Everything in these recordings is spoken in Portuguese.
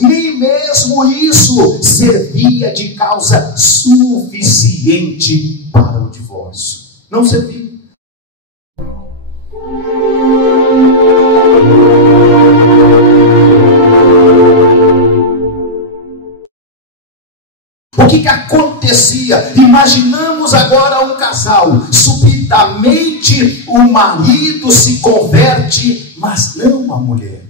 nem mesmo isso servia de causa suficiente para o divórcio. Não servia. O que acontecia? Imaginamos agora um casal, subitamente o marido se converte, mas não a mulher.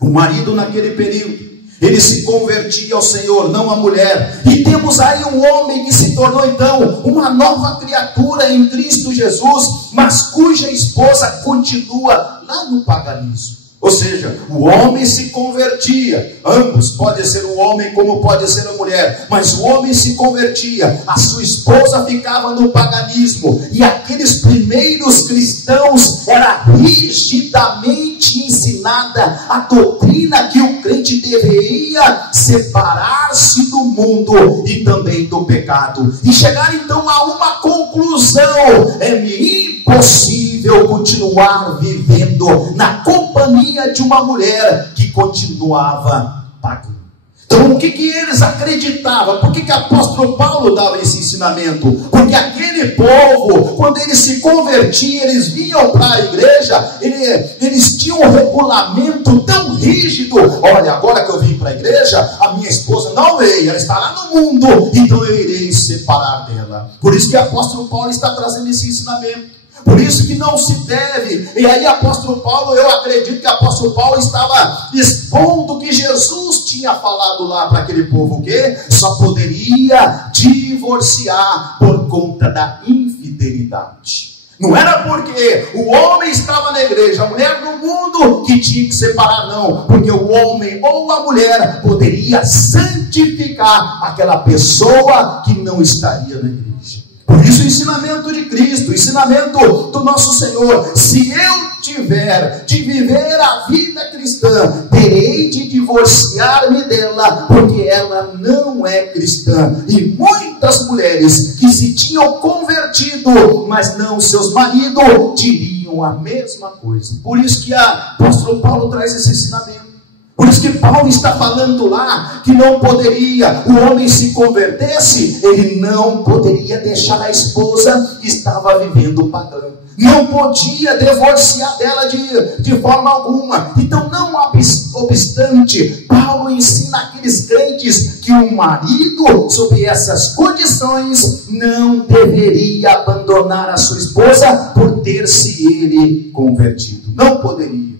O marido naquele período, ele se convertia ao Senhor, não a mulher. E temos aí um homem que se tornou então uma nova criatura em Cristo Jesus, mas cuja esposa continua lá no paganismo. Ou seja, o homem se convertia, ambos, pode ser o homem como pode ser a mulher, mas o homem se convertia, a sua esposa ficava no paganismo, e aqueles primeiros cristãos era rigidamente ensinada a doutrina que o crente deveria separar-se do mundo e também do pecado, e chegar então a uma conclusão: é impossível continuar vivendo na companhia de uma mulher que continuava pagã. Então o que eles acreditavam? Por que o apóstolo Paulo dava esse ensinamento? Porque aquele povo, quando eles se convertiam, eles vinham para a igreja, eles tinham um regulamento tão rígido: olha, agora que eu vim para a igreja, a minha esposa não veio, ela está lá no mundo, então eu irei separar dela. Por isso que o apóstolo Paulo está trazendo esse ensinamento. Por isso que não se deve. E aí apóstolo Paulo, eu acredito que o apóstolo Paulo estava expondo que Jesus tinha falado lá para aquele povo que só poderia divorciar por conta da infidelidade. Não era porque o homem estava na igreja, a mulher no mundo, que tinha que separar, não. Porque o homem ou a mulher poderia santificar aquela pessoa que não estaria na igreja. Por isso o ensinamento de Cristo, o ensinamento do nosso Senhor: se eu tiver de viver a vida cristã, terei de divorciar-me dela, porque ela não é cristã. E muitas mulheres que se tinham convertido, mas não seus maridos, diriam a mesma coisa. Por isso que o apóstolo Paulo traz esse ensinamento. Por isso que Paulo está falando lá que não poderia, o homem se convertesse, ele não poderia deixar a esposa que estava vivendo pagã. Não podia divorciar dela de forma alguma. Então, não obstante, Paulo ensina aqueles crentes que um marido, sob essas condições, não deveria abandonar a sua esposa por ter se ele convertido. Não poderia.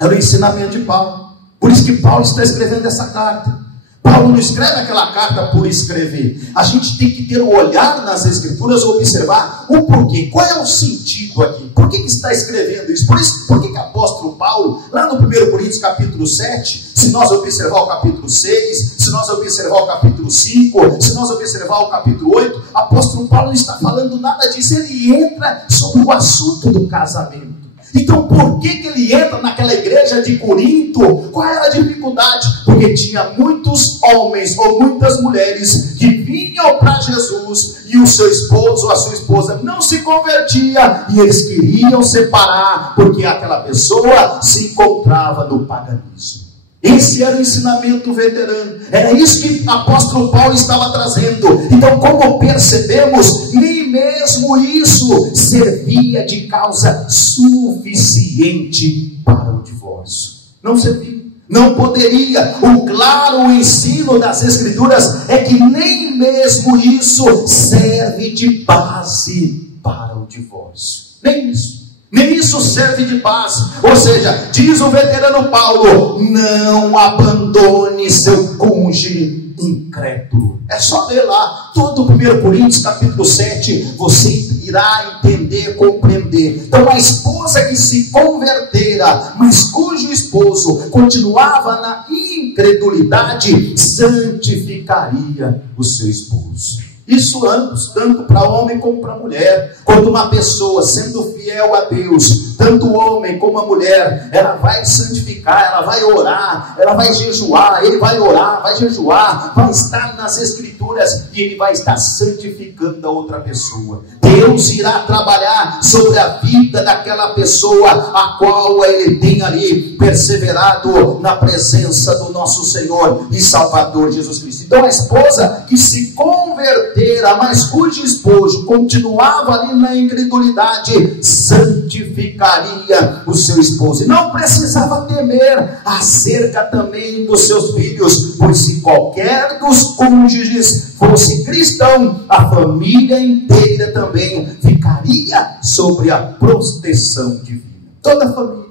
Era o ensinamento de Paulo. Por isso que Paulo está escrevendo essa carta. Paulo não escreve aquela carta por escrever. A gente tem que ter um olhar nas escrituras, observar o porquê. Qual é o sentido aqui? Por que está escrevendo isso? Por que o apóstolo Paulo, lá no 1 Coríntios capítulo 7, se nós observar o capítulo 6, se nós observar o capítulo 5, se nós observar o capítulo 8, o apóstolo Paulo não está falando nada disso. Ele entra sobre o assunto do casamento. Então por que ele entra naquela igreja de Corinto? Qual era a dificuldade? Porque tinha muitos homens ou muitas mulheres que vinham para Jesus e o seu esposo ou a sua esposa não se convertia, e eles queriam separar porque aquela pessoa se encontrava no paganismo. Esse era o ensinamento veterano. Era isso que o apóstolo Paulo estava trazendo. Então, como percebemos, nem mesmo isso servia de causa suficiente para o divórcio. Não servia. Não poderia. O claro ensino das escrituras é que nem mesmo isso serve de base para o divórcio. Nem isso. Nem isso serve de base. Ou seja, diz o veterano Paulo: não abandone seu cônjuge incrédulo. É só ler lá todo o 1 Coríntios capítulo 7, você irá entender, compreender. Então a esposa que se convertera, mas cujo esposo continuava na incredulidade, santificaria o seu esposo. Isso ambos, tanto para homem como para mulher. Quando uma pessoa sendo fiel a Deus, tanto o homem como a mulher, ela vai santificar, ela vai orar, ela vai jejuar, ele vai orar, vai jejuar, vai estar nas escrituras e ele vai estar santificando a outra pessoa. Deus irá trabalhar sobre a vida daquela pessoa, a qual ele tem ali perseverado na presença do nosso Senhor e Salvador Jesus Cristo. Então a esposa que se convertera, mas cujo esposo continuava ali na incredulidade, santificaria o seu esposo, e não precisava temer acerca também dos seus filhos, pois se qualquer dos cônjuges fosse cristão, a família inteira também ficaria sobre a proteção divina. Toda a família,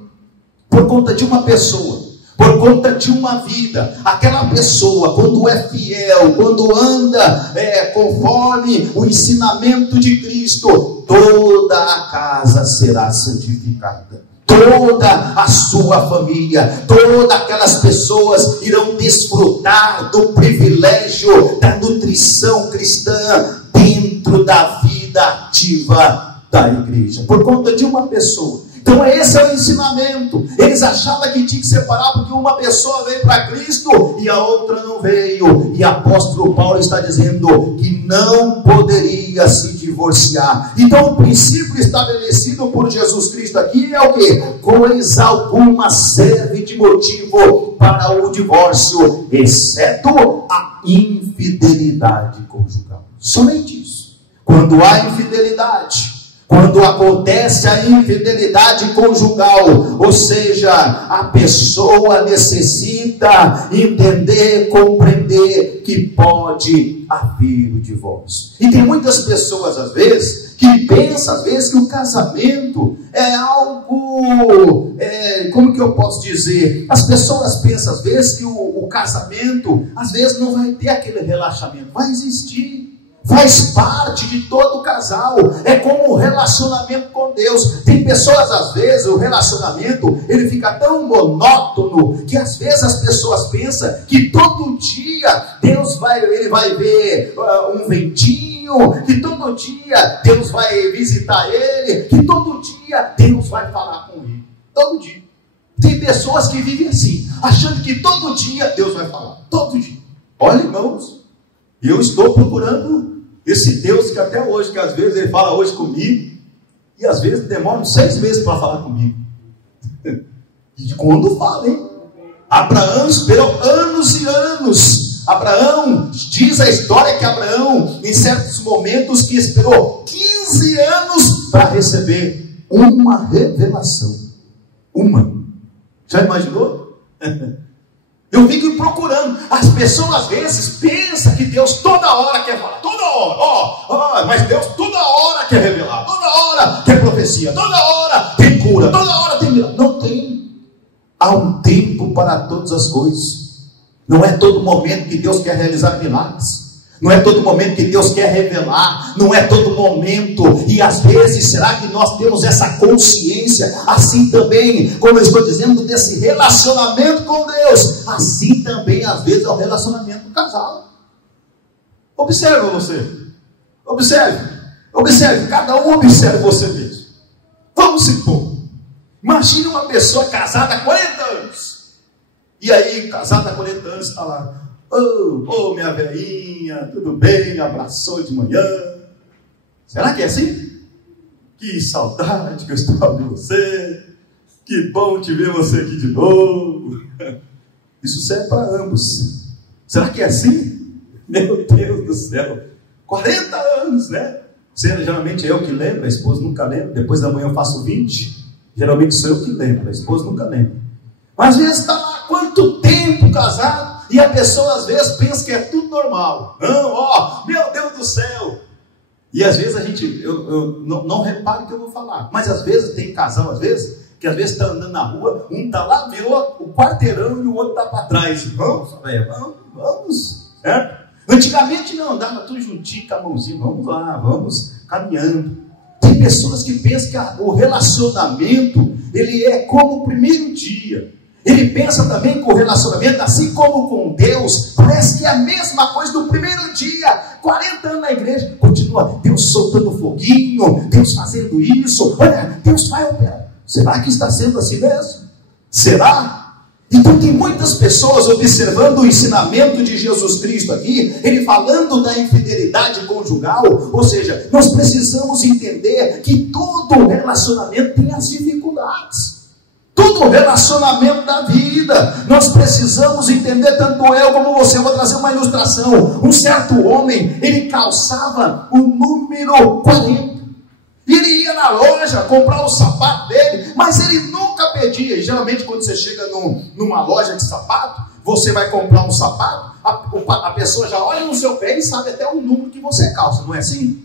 por conta de uma pessoa, por conta de uma vida, aquela pessoa, quando é fiel, quando anda conforme o ensinamento de Cristo, toda a casa será santificada. Toda a sua família, todas aquelas pessoas irão desfrutar do privilégio da nutrição cristã dentro da vida ativa da igreja, por conta de uma pessoa. Então esse é o ensinamento. Eles achavam que tinha que separar porque uma pessoa veio para Cristo e a outra não veio, e apóstolo Paulo está dizendo que não poderia se divorciar. Então o princípio estabelecido por Jesus Cristo aqui é o que? Coisa alguma serve de motivo para o divórcio, exceto a infidelidade conjugal. Somente isso. Quando há infidelidade, quando acontece a infidelidade conjugal, ou seja, a pessoa necessita entender, compreender que pode haver o divórcio. E tem muitas pessoas, às vezes, que pensam, às vezes, que o casamento é algo, como que eu posso dizer? As pessoas pensam, às vezes, que o casamento, às vezes, não vai ter aquele relaxamento, vai existir. Faz parte de todo casal, é como um relacionamento com Deus. Tem pessoas, às vezes, o relacionamento, ele fica tão monótono, que às vezes as pessoas pensam que todo dia Deus vai ver um ventinho, que todo dia Deus vai visitar ele, que todo dia Deus vai falar com ele, todo dia. Tem pessoas que vivem assim, achando que todo dia Deus vai falar, todo dia. Olha, irmãos, eu estou procurando esse Deus que até hoje, que às vezes ele fala hoje comigo, e às vezes demora 6 meses para falar comigo. E quando fala, hein? Abraão esperou anos e anos. Abraão, diz a história que Abraão, em certos momentos, que esperou 15 anos para receber uma revelação. Uma. Já imaginou? Eu fico procurando. As pessoas às vezes pensam que Deus toda hora quer falar, toda hora, mas Deus toda hora quer revelar, toda hora quer profecia, toda hora tem cura, toda hora tem milagre. Não tem. Há um tempo para todas as coisas. Não é todo momento que Deus quer realizar milagres. Não é todo momento que Deus quer revelar, não é todo momento, e às vezes, será que nós temos essa consciência, assim também, como eu estou dizendo, desse relacionamento com Deus, assim também, às vezes, é o relacionamento do casal. Observa você, observe, cada um observe você mesmo. Vamos supor, imagine uma pessoa casada há 40 anos, e aí, casada há 40 anos, está lá, oh, minha velhinha, tudo bem? Me abraçou de manhã. Será que é assim? Que saudade que eu estava de você. Que bom te ver você aqui de novo. Isso serve para ambos. Será que é assim? Meu Deus do céu. 40 anos, né? Geralmente é eu que lembro, a esposa nunca lembra. Depois da manhã eu faço 20. Geralmente sou eu que lembro, a esposa nunca lembra. Mas às vezes está lá quanto tempo casado, e a pessoa às vezes pensa que é tudo normal. Não, meu Deus do céu. E às vezes a gente, eu não reparo o que eu vou falar, mas às vezes tem casal, às vezes, que às vezes está andando na rua, um está lá, virou o quarteirão e o outro está para trás. Vamos, certo? Antigamente não, andava tudo juntinho com a mãozinha, vamos lá, vamos caminhando. Tem pessoas que pensam que o relacionamento, ele é como o primeiro dia. Ele pensa também que o relacionamento, assim como com Deus, parece que é a mesma coisa do primeiro dia. 40 anos na igreja, continua Deus soltando foguinho, Deus fazendo isso, olha, Deus vai operar. Será que está sendo assim mesmo? Será? Então tem muitas pessoas observando o ensinamento de Jesus Cristo aqui, ele falando da infidelidade conjugal, ou seja, nós precisamos entender que todo relacionamento tem as dificuldades. Todo relacionamento da vida, nós precisamos entender, tanto eu como você. Eu vou trazer uma ilustração. Um certo homem, ele calçava o número 40. E ele ia na loja comprar o sapato dele, mas ele nunca pedia. E geralmente quando você chega numa loja de sapato, você vai comprar um sapato, a pessoa já olha no seu pé e sabe até o número que você calça, não é assim?